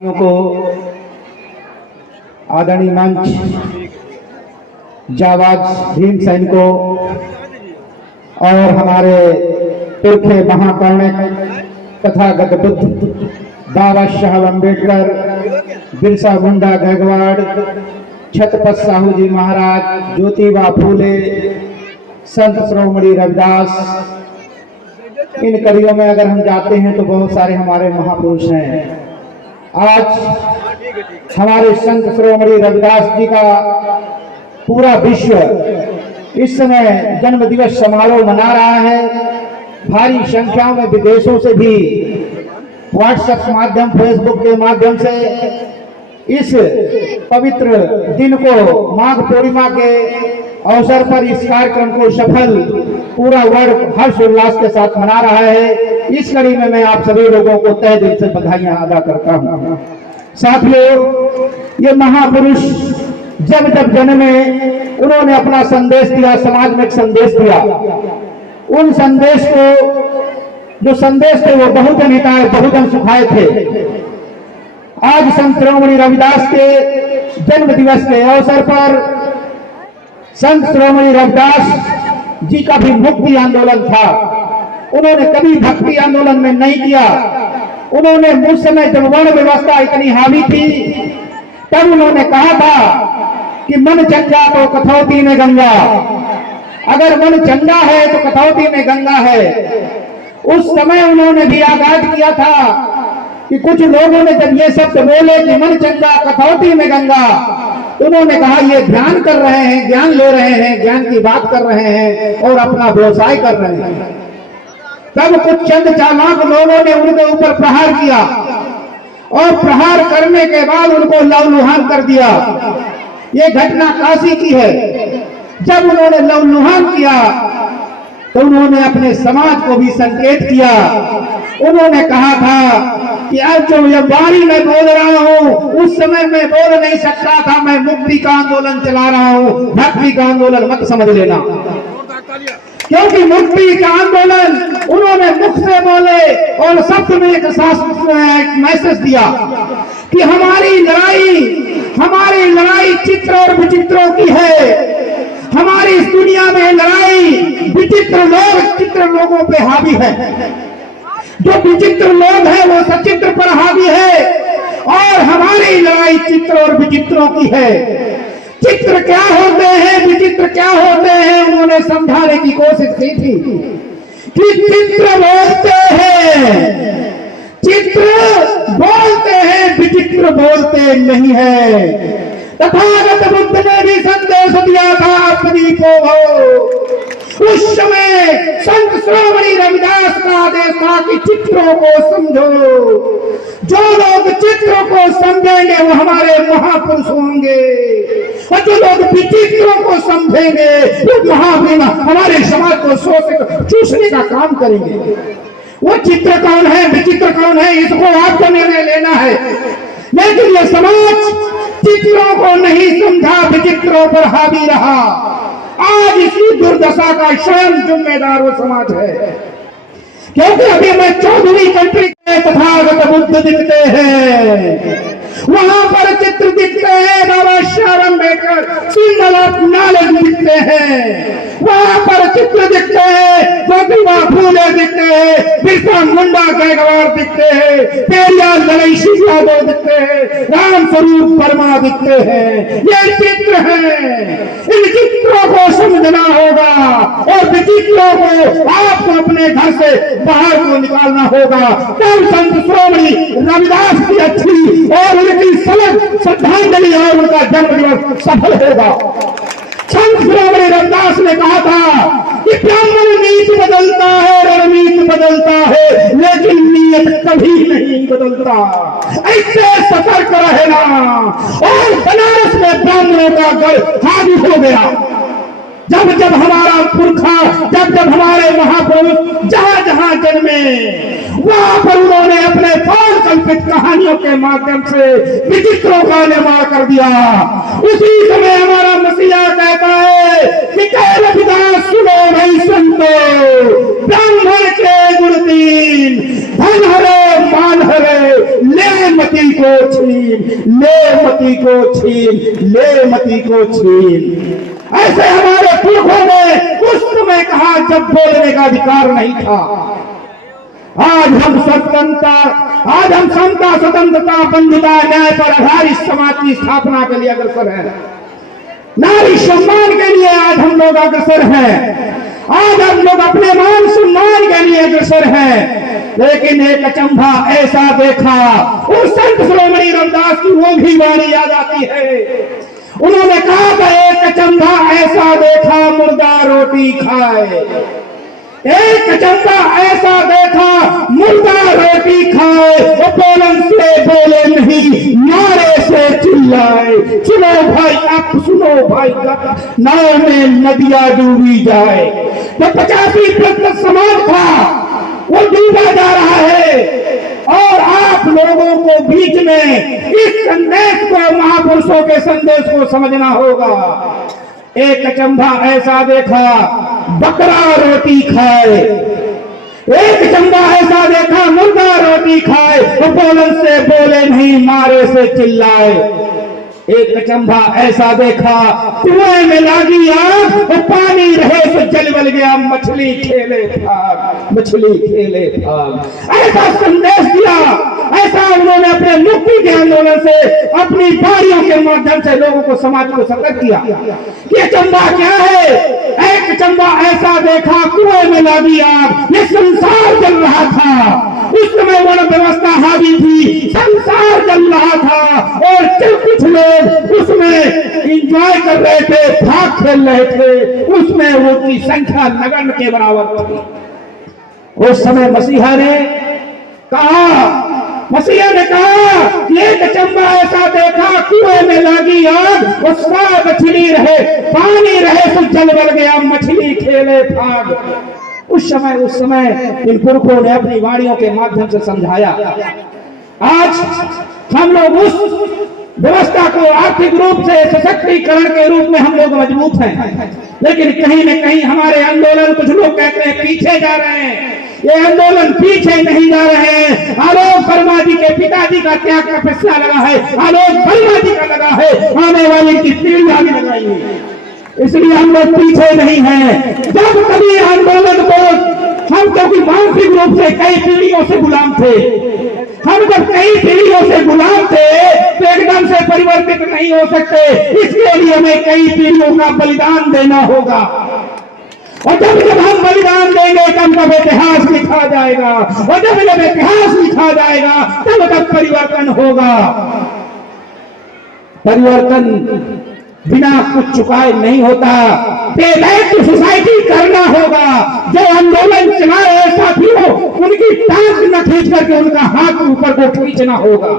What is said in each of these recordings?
को आदरणीय मंच जाबाज भीम सैनिकों और हमारे पुरखे महाकारुणिक तथागत बुद्ध बाबा साहब अम्बेडकर, बिरसा मुंडा गायकवाड़, छत्रपति साहू जी महाराज, ज्योतिबा फूले, संत शिरोमणि रविदास, इन कड़ियों में अगर हम जाते हैं तो बहुत सारे हमारे महापुरुष हैं। आज हमारे संत शिरोमणि रविदास जी का पूरा विश्व इस समय जन्म दिवस समारोह मना रहा है। भारी संख्या में विदेशों से भी व्हाट्सएप माध्यम, फेसबुक के माध्यम से इस पवित्र दिन को, माघ पूर्णिमा के अवसर पर इस कार्यक्रम को सफल पूरा वर्ग हर्ष उल्लास के साथ मना रहा है। इस कड़ी में मैं आप सभी लोगों को तहे दिल से बधाइयां अदा करता हूं। साथियों, ये महापुरुष जब जब जन्मे उन्होंने अपना संदेश दिया, समाज में एक संदेश दिया। उन संदेश को, जो संदेश थे वो बहुजन हिताय बहुजन सुखाय थे। आज संत शिरोमणि रविदास के जन्म दिवस के अवसर पर संत शिरोमणि रविदास जी का भी मुक्ति आंदोलन था। उन्होंने कभी भक्ति आंदोलन में नहीं किया। उन्होंने उस समय जब वर्ण व्यवस्था इतनी हावी थी तब उन्होंने कहा था कि मन चंगा तो कथौती में गंगा, अगर मन चंगा है तो कथौती में गंगा है। उस समय उन्होंने भी आगाज किया था कि कुछ लोगों ने जब ये शब्द बोले कि मन चंगा कथौती में गंगा, उन्होंने कहा ये ध्यान कर रहे हैं, ज्ञान ले रहे हैं, ज्ञान की बात कर रहे हैं और अपना व्यवसाय कर रहे हैं। तब कुछ चंद चालाक लोगों ने उनके ऊपर प्रहार किया और प्रहार करने के बाद उनको लहूलुहान कर दिया। ये घटना काशी की है। जब उन्होंने लहूलुहान किया तो उन्होंने अपने समाज को भी संकेत किया। उन्होंने कहा था कि आज जो ये वाणी में बोल रहा हूं उस समय मैं बोल नहीं सकता था, मैं मुक्ति का आंदोलन चला रहा हूं, भक्ति का आंदोलन मत समझ लेना। क्योंकि मुक्ति का आंदोलन उन्होंने मुख से बोले और शब्द में एक मैसेज दिया कि हमारी लड़ाई चित्र और विचित्रों की है। हमारी इस दुनिया में लड़ाई चित्र लोगों पे हावी है। जो विचित्र लोग हैं वो सचित्र पर हावी है और हमारी लड़ाई चित्र और विचित्रों की है। चित्र क्या होते हैं, विचित्र क्या होते हैं, उन्होंने समझाने की कोशिश की थी कि चित्र बोलते हैं, विचित्र बोलते नहीं है। तथागत बुद्ध ने भी संदेश दिया था अपनी को। उस समय संत शिरोमणि रविदास का आदेश था कि चित्रों को समझो। जो लोग चित्रों को समझेंगे वो हमारे महापुरुष होंगे और जो लोग विचित्रों को समझेंगे वो हमारे समाज को चूसने का काम करेंगे। वो चित्र कौन है, विचित्र कौन है, इसको आपको निर्णय लेना है। लेकिन ये समाज चित्रों को नहीं समझा, विचित्रों पर हावी रहा। आज इसी दुर्दशा का स्वयं जिम्मेदार वो समाज है। क्योंकि अभी हमें चौधरी कंट्री के तथागत बुद्ध दिखते हैं, वहां पर चित्र दिखते हैं, बाबा Saheb Ambedkar, single of knowledge दिखते हैं, वहां पर चित्र दिखते हैं, ज्योतिबा फूले दिखते हैं, बिरसा मुंडा गायकवाड़ दिखते हैं, पेरियार गणेशी यादव दिखते हैं, राम स्वरूप वर्मा दिखते हैं। ये चित्र हैं, इन चित्रों को समझना होगा और विचित्रों को आपको अपने घर से बाहर को निकालना होगा। तब संत शिरोमणि रविदास की अच्छी और उनकी सलग श्रद्धांजलि और उनका जन्म दिवस सफल होगा। संत शिरोमणि रविदास ने कहा था कि ब्राह्मण नीति बदलता है, रणनीति बदलता है, लेकिन नीयत कभी नहीं बदलता। ऐसे सतर्क रहना। और बनारस में ब्राह्मणों का गढ़ हावी हो गया। जब जब हमारा पुरखा, जब जब हमारे महापुरुष जहां जहां जन्मे वहां पर उन्होंने अपने पाल कल्पित कहानियों के माध्यम से विचित्रों का निर्माण कर दिया। उसी समय हमारा मसीहा कहता है कि रविदास सुनो भाई संतो, ब्राह्मण के गुण तीन, धन हरे मान हरे ले मति मती को छीन, ले मती को छीन, ले मती को छीन। ऐसे हमारे पुरखों ने उस समय कहा जब बोलने का अधिकार नहीं था। आज हम स्वतंत्रता, आज हम समता, स्वतंत्रता, बंधुता, न्याय पर आधारित समाज की स्थापना के लिए अग्रसर हैं। नारी सम्मान के लिए आज हम लोग अग्रसर हैं। आज हम लोग अपने मान सम्मान के लिए अग्रसर हैं। लेकिन एक अचंभा ऐसा देखा, उस संत शिरोमणि रविदास की वो भी वाणी याद आती है। उन्होंने कहा था एक अचंभा ऐसा देखा मुर्दा रोटी खाए, एक अचंभा ऐसा देखा मुर्दा रोटी खाए, वो बोलन से बोले नहीं, नारे से चिल्लाए। सुनो भाई अब सुनो भाई, नाव में नदियां डूबी जाए। तो 85% समाज था वो डूबा जा रहा है। और आप लोगों को बीच में इस संदेश को, महापुरुषों के संदेश को समझना होगा। एक अचंभा ऐसा देखा बकरा रोटी खाए, एक अचंभा ऐसा देखा मुर्गा रोटी खाए, वो बोलन से बोले नहीं, मारे से चिल्लाए। एक अचंभा ऐसा देखा कुएं में लागी आग, वो पानी रहे तो जल बल गया, मछली खेले भाग, मछली खेले भाग। ऐसा संदेश दिया, ऐसा उन्होंने अपने मुक्ति के आंदोलन से, अपनी बारियों के माध्यम से लोगों को, समाज को सतर्क किया। ये अचंभा क्या है? एक अचंभा ऐसा देखा कुएं में लागी आग, ये संसार जल रहा था। उस समय वर्ण व्यवस्था हावी थी, संसार जल रहा था और कुछ लोग उसमें एंजॉय कर रहे थे, भाग खेल रहे थे। उसमें उनकी संख्या नगण्य के बराबर थी। उस समय मसीहा ने कहा कि एक अचंभा ऐसा देखा कुएं में लगी आग, उसका मछली रहे, पानी रहे तो जल बल गया, मछली खेले भाग। उस समय इन पुरखों ने अपनी वाणियों के माध्यम से समझाया। आज हम लोग उस व्यवस्था को आर्थिक रूप से सशक्तिकरण के रूप में हम लोग मजबूत हैं, लेकिन कहीं न कहीं हमारे आंदोलन, कुछ लोग कहते हैं पीछे जा रहे हैं। ये आंदोलन पीछे नहीं जा रहे हैं। आलोक वर्मा जी के पिताजी का त्याग का फैसला लगा है, आलोक वर्मा जी का लगा है, आने वाली की पीढ़ियां भी लगाएंगी। इसलिए हम लोग पीछे नहीं हैं। जब कभी आंदोलन को हम, क्योंकि मानसिक रूप से कई पीढ़ियों से गुलाम थे, हम जब कई पीढ़ियों से गुलाम थे तो एकदम से परिवर्तित नहीं हो सकते। इसके लिए हमें कई पीढ़ियों का बलिदान देना होगा, और जब हम बलिदान देंगे तब इतिहास लिखा जाएगा, और जब इतिहास लिखा जाएगा तब परिवर्तन होगा। परिवर्तन बिना कुछ चुकाए नहीं होता। पे बैक टू सोसाइटी करना होगा। जो आंदोलन चलाए ऐसा भी हो, उनकी टांग न खींच करके उनका हाथ ऊपर को खींचना होगा।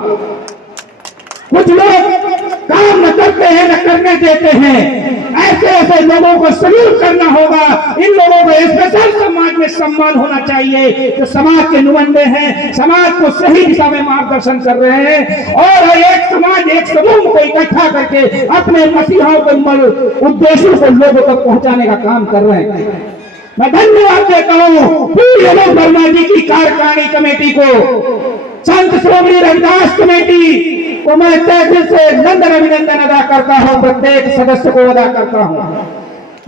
कुछ लोग काम न करते हैं, न करने देते हैं। ऐसे लोगों को सल्यूट करना होगा। इन लोगों को स्पेशल समाज में सम्मान होना चाहिए, जो समाज के नुमाइंदे हैं, समाज को सही दिशा में मार्गदर्शन कर रहे हैं, और एक समाज, एक समूह को इकट्ठा करके अपने मसीहाओं के उद्देश्यों को लोगों तक पहुंचाने का काम कर रहे हैं। मैं धन्यवाद देता हूँ पूरी आलोक वर्मा जी की कार्यकारिणी कमेटी को, संत शिरोमणि रविदास कमेटी को मैं तहे दिल से नंदन अभिनंदन अदा करता हूँ, प्रत्येक सदस्य को अदा करता हूँ।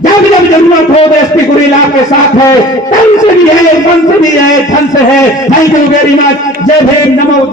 जब जब जरूरत हो एसपी गुरीला के साथ है, तन से भी है, मन से भी है, धन से है। Thank you very much. जय भीम, नमो।